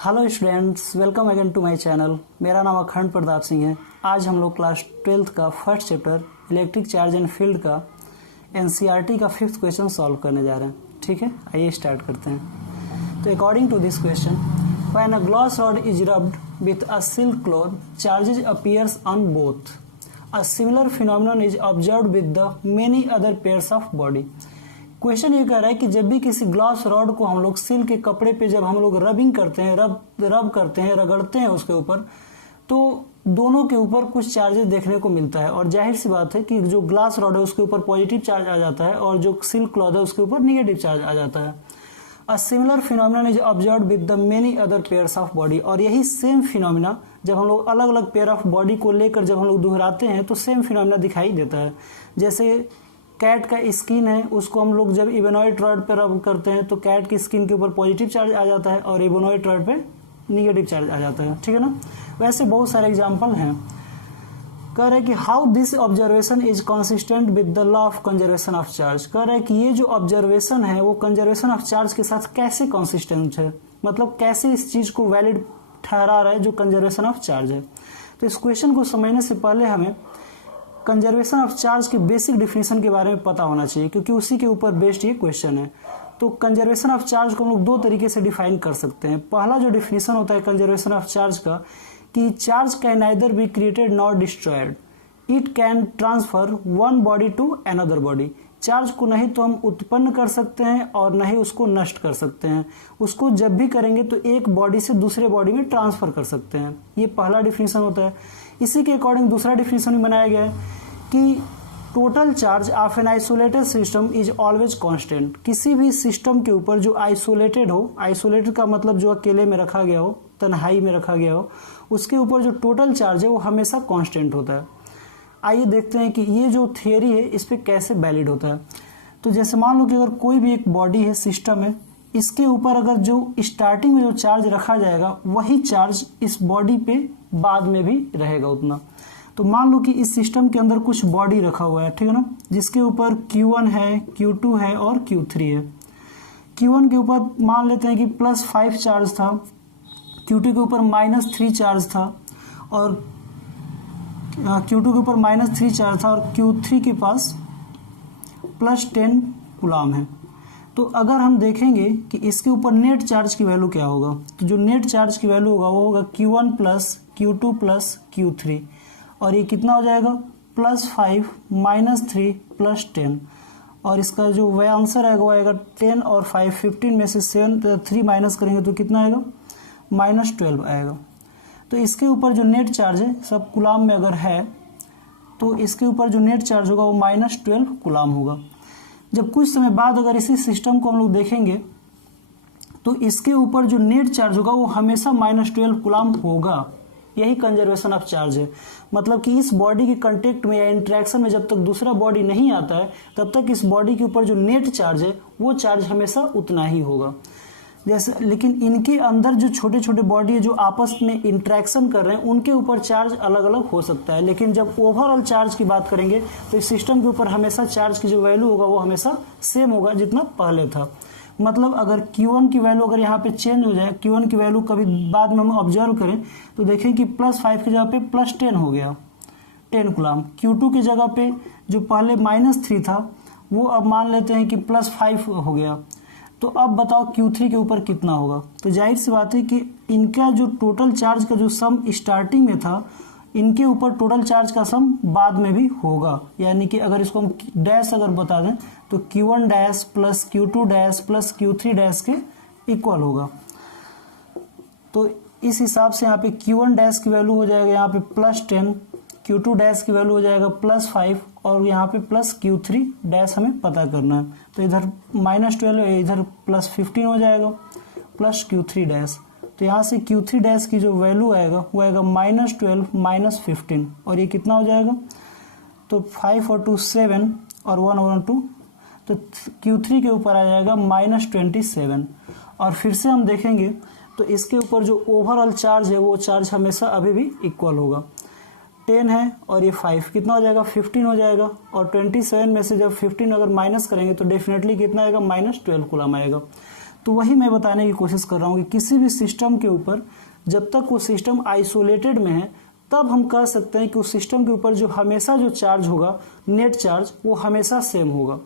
Hello students, welcome again to my channel. मेरा नाम अखंड प्रताप सिंह है। आज हम लोग क्लास 12th का first chapter electric charge and field का एनसीईआरटी का 5th क्वेश्चन सॉल्व करने जा रहे हैं। ठीक है, आइए स्टार्ट करते हैं। तो according to this question, when a glass rod is rubbed with a silk cloth, charges appears on both. A similar phenomenon is observed with the many other pairs of body. Question ये कह रहा है कि जब भी किसी glass rod को हम लोग सिल्क के कपड़े पे जब हम लोग रबिंग करते हैं, रब करते हैं, रगड़ते हैं उसके ऊपर, तो दोनों के ऊपर कुछ चार्जेस देखने को मिलता है। और जाहिर सी बात है कि जो ग्लास रॉड है उसके ऊपर पॉजिटिव चार्ज आ जाता है और जो सिल्क क्लॉथ है उसके ऊपर निगेटिव चार्ज आ जाता है। अ similar phenomenon is observed with the many other pairs of body. और यही सेम फिनोमिना जब हम लोग अलग अलग पेयर ऑफ बॉडी को लेकर जब हम लोग दोहराते हैं तो सेम फिनोमिना दिखाई देता है। जैसे कैट का स्किन है, उसको हम लोग जब इबोनॉइड रॉड पर रब करते हैं तो कैट की स्किन के ऊपर पॉजिटिव चार्ज आ जाता है और इबोनॉइड रॉड पे निगेटिव चार्ज आ जाता है। ठीक है ना। वैसे बहुत सारे एग्जांपल हैं। कह रहे हैं कि how this observation is consistent with the law of conservation of charge. कह रहे हैं कि ये जो ऑब्जर्वेशन है वो कंजर्वेशन ऑफ चार्ज के साथ कैसे कंसिस्टेंट है, मतलब कैसे इस चीज को वैलिड ठहरा रहा है जो कंजर्वेशन ऑफ चार्ज है। तो इस क्वेश्चन को समझने से पहले हमें कंजर्वेशन ऑफ चार्ज के बेसिक डिफिनेशन के बारे में पता होना चाहिए, क्योंकि उसी के ऊपर बेस्ड ये क्वेश्चन है। तो कंजर्वेशन ऑफ चार्ज को हम लोग दो तरीके से डिफाइन कर सकते हैं। पहला जो डिफिनेशन होता है कंजर्वेशन ऑफ चार्ज का, कि charge can neither be created nor destroyed, it can transfer one body to another body. Charge को नहीं तो हम उत्पन्न कर सकते हैं और नहीं उसको नष्ट कर सकते हैं। उसको जब भी करेंगे तो एक बॉडी से दूसरे बॉडी में ट्रांसफर कर सकते हैं। ये पहला डिफिनेशन होता है। इसी के अकॉर्डिंग दूसरा डिफिनेशन भी बनाया गया है कि total charge of an isolated system is always constant. किसी भी सिस्टम के ऊपर जो आइसोलेटेड हो, आइसोलेटेड का मतलब जो अकेले में रखा गया हो, तन्हाई में रखा गया हो, उसके ऊपर जो टोटल चार्ज है वो हमेशा कांस्टेंट होता है। आइए देखते हैं कि ये जो थियरी है इस पे कैसे वैलिड होता है। तो जैसे मान लो कि अगर कोई भी एक बॉडी है, सिस्टम है, इसके ऊपर अगर जो स्टार्टिंग में जो चार्ज रखा जाएगा वही चार्ज इस बॉडी पे बाद में भी रहेगा उतना। तो मान लो कि इस सिस्टम के अंदर कुछ बॉडी रखा हुआ है, ठीक है ना, जिसके ऊपर Q1 है, Q2 है और Q3 है। Q1 के ऊपर मान लेते हैं कि +5 चार्ज था, Q2 के ऊपर -3 चार्ज था और Q2 के ऊपर -3 चार्ज था और Q3 के पास +10 कूलम है। तो अगर हम देखेंगे कि इसके ऊपर नेट चार्ज की वैल्यू क्या होगा, तो जो नेट चार्ज की वैल्यू होगा वो होगा Q1 + Q2 + Q3। और ये कितना हो जाएगा, +5 -3 +10। और इसका जो वह आंसर आएगा वो आएगा 10 और 5 15 में से 3 माइनस करेंगे तो कितना आएगा, -12 आएगा। तो इसके ऊपर जो नेट चार्ज है सब कूलम में अगर है तो इसके ऊपर जो नेट चार्ज होगा वो -12 कूलम होगा। जब कुछ समय बाद अगर इसी सिस्टम को हम लोग देखेंगे तो इसके ऊपर जो नेट चार्ज होगा वो हमेशा -12 कूलम होगा। यही कंजर्वेशन ऑफ चार्ज है। मतलब कि इस बॉडी के कांटेक्ट में या इंटरेक्शन में जब तक दूसरा बॉडी नहीं आता है तब तक इस बॉडी के ऊपर जो नेट चार्ज है वो चार्ज हमेशा उतना ही होगा। जैसे लेकिन इनके अंदर जो छोटे छोटे बॉडी है जो आपस में इंटरेक्शन कर रहे हैं उनके ऊपर चार्ज अलग अलग हो सकता है। लेकिन जब ओवरऑल चार्ज की बात करेंगे तो इस सिस्टम के ऊपर हमेशा चार्ज की जो वैल्यू होगा वो हमेशा सेम होगा जितना पहले था। मतलब अगर Q1 की वैल्यू अगर यहाँ पे चेंज हो जाए, Q1 की वैल्यू कभी बाद में हम ऑब्जर्व करें तो देखें कि +5 की जगह पे +10 हो गया, 10 कूलम। Q2 की जगह पे जो पहले -3 था वो अब मान लेते हैं कि +5 हो गया। तो अब बताओ Q3 के ऊपर कितना होगा। तो जाहिर सी बात है कि इनका जो टोटल चार्ज का जो सम स्टार्टिंग में था, इनके ऊपर टोटल चार्ज का सम बाद में भी होगा। यानी कि अगर इसको हम डैश अगर बता दें तो Q1 dash + Q2 dash + Q3 dash के इक्वल होगा। तो इस हिसाब से यहाँ पे Q1 डैश की वैल्यू हो जाएगा यहाँ पे +10, Q2 डैश की वैल्यू हो जाएगा +5 और यहाँ पे +Q3 डैश हमें पता करना है। तो इधर -12 है, इधर +15 हो जाएगा +Q3 डैश। तो यहाँ से Q3 डैश की जो वैल्यू आएगा वो आएगा -12 - 15 और ये कितना हो जाएगा, तो 5 और 2 7 और 1 और 2, तो Q3 के ऊपर आ जाएगा -27। और फिर से हम देखेंगे तो इसके ऊपर जो ओवरऑल चार्ज है वो चार्ज हमेशा अभी भी इक्वल होगा। 10 है और ये 5 कितना हो जाएगा, 15 हो जाएगा। और 27 में से जब 15 अगर माइनस करेंगे तो डेफिनेटली कितना आएगा, -12 कूलम आएगा। तो वही मैं बताने की कोशिश कर रहा हूँ कि किसी भी सिस्टम के ऊपर जब तक वो सिस्टम आइसोलेटेड में है तब हम कह सकते हैं कि उस सिस्टम के ऊपर जो हमेशा जो चार्ज होगा, नेट चार्ज, वो हमेशा सेम होगा।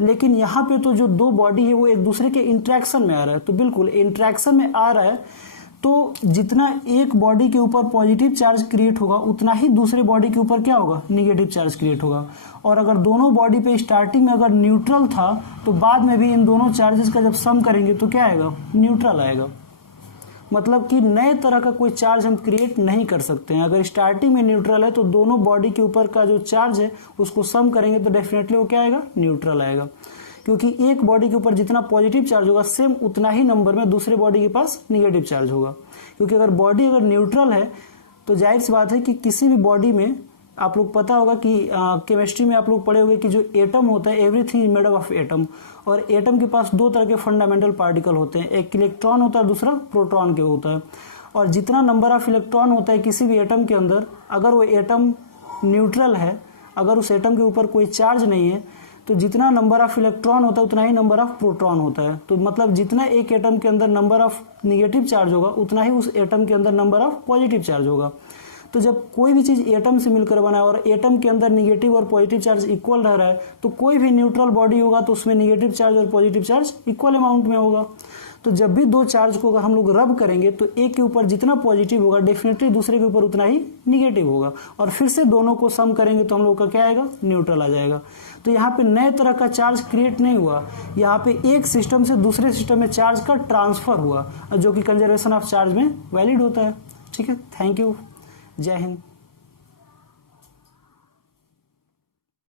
लेकिन यहाँ पे तो जो दो बॉडी है वो एक दूसरे के इंट्रैक्शन में आ रहा है, तो बिल्कुल इंट्रैक्शन में आ रहा है तो जितना एक बॉडी के ऊपर पॉजिटिव चार्ज क्रिएट होगा उतना ही दूसरे बॉडी के ऊपर क्या होगा, निगेटिव चार्ज क्रिएट होगा। और अगर दोनों बॉडी पे स्टार्टिंग में अगर न्यूट्रल था तो बाद में भी इन दोनों चार्जेस का जब सम करेंगे तो क्या आएगा, न्यूट्रल आएगा। मतलब कि नए तरह का कोई चार्ज हम क्रिएट नहीं कर सकते हैं। अगर स्टार्टिंग में न्यूट्रल है तो दोनों बॉडी के ऊपर का जो चार्ज है उसको सम करेंगे तो डेफिनेटली वो क्या आएगा, न्यूट्रल आएगा। क्योंकि एक बॉडी के ऊपर जितना पॉजिटिव चार्ज होगा सेम उतना ही नंबर में दूसरे बॉडी के पास निगेटिव चार्ज होगा। क्योंकि अगर बॉडी अगर न्यूट्रल है तो जाहिर सी बात है कि किसी भी बॉडी में, आप लोग पता होगा कि केमिस्ट्री में आप लोग पढ़े होंगे कि जो एटम होता है, everything is made of atom, और एटम के पास दो तरह के फंडामेंटल पार्टिकल होते हैं, एक इलेक्ट्रॉन होता है, दूसरा प्रोटॉन के होता है। और जितना नंबर ऑफ इलेक्ट्रॉन होता है किसी भी एटम के अंदर, अगर वो एटम न्यूट्रल है, अगर उस एटम के ऊपर कोई चार्ज नहीं है, तो जितना नंबर ऑफ इलेक्ट्रॉन होता है उतना ही नंबर ऑफ प्रोटॉन होता है। तो मतलब जितना एक एटम के अंदर नंबर ऑफ निगेटिव चार्ज होगा उतना ही उस एटम के अंदर नंबर ऑफ पॉजिटिव चार्ज होगा। तो जब कोई भी चीज एटम से मिलकर बना है और एटम के अंदर निगेटिव और पॉजिटिव चार्ज इक्वल रह रहा है तो कोई भी न्यूट्रल बॉडी होगा तो उसमें निगेटिव चार्ज और पॉजिटिव चार्ज इक्वल अमाउंट में होगा। तो जब भी दो चार्ज को अगर हम लोग रब करेंगे तो एक के ऊपर जितना पॉजिटिव होगा डेफिनेटली दूसरे के ऊपर उतना ही निगेटिव होगा, और फिर से दोनों को सम करेंगे तो हम लोग का क्या आएगा, न्यूट्रल आ जाएगा। तो यहाँ पे नए तरह का चार्ज क्रिएट नहीं हुआ, यहाँ पे एक सिस्टम से दूसरे सिस्टम में चार्ज का ट्रांसफर हुआ, जो कि कंजर्वेशन ऑफ चार्ज में वैलिड होता है। ठीक है, थैंक यू, जय हिंद।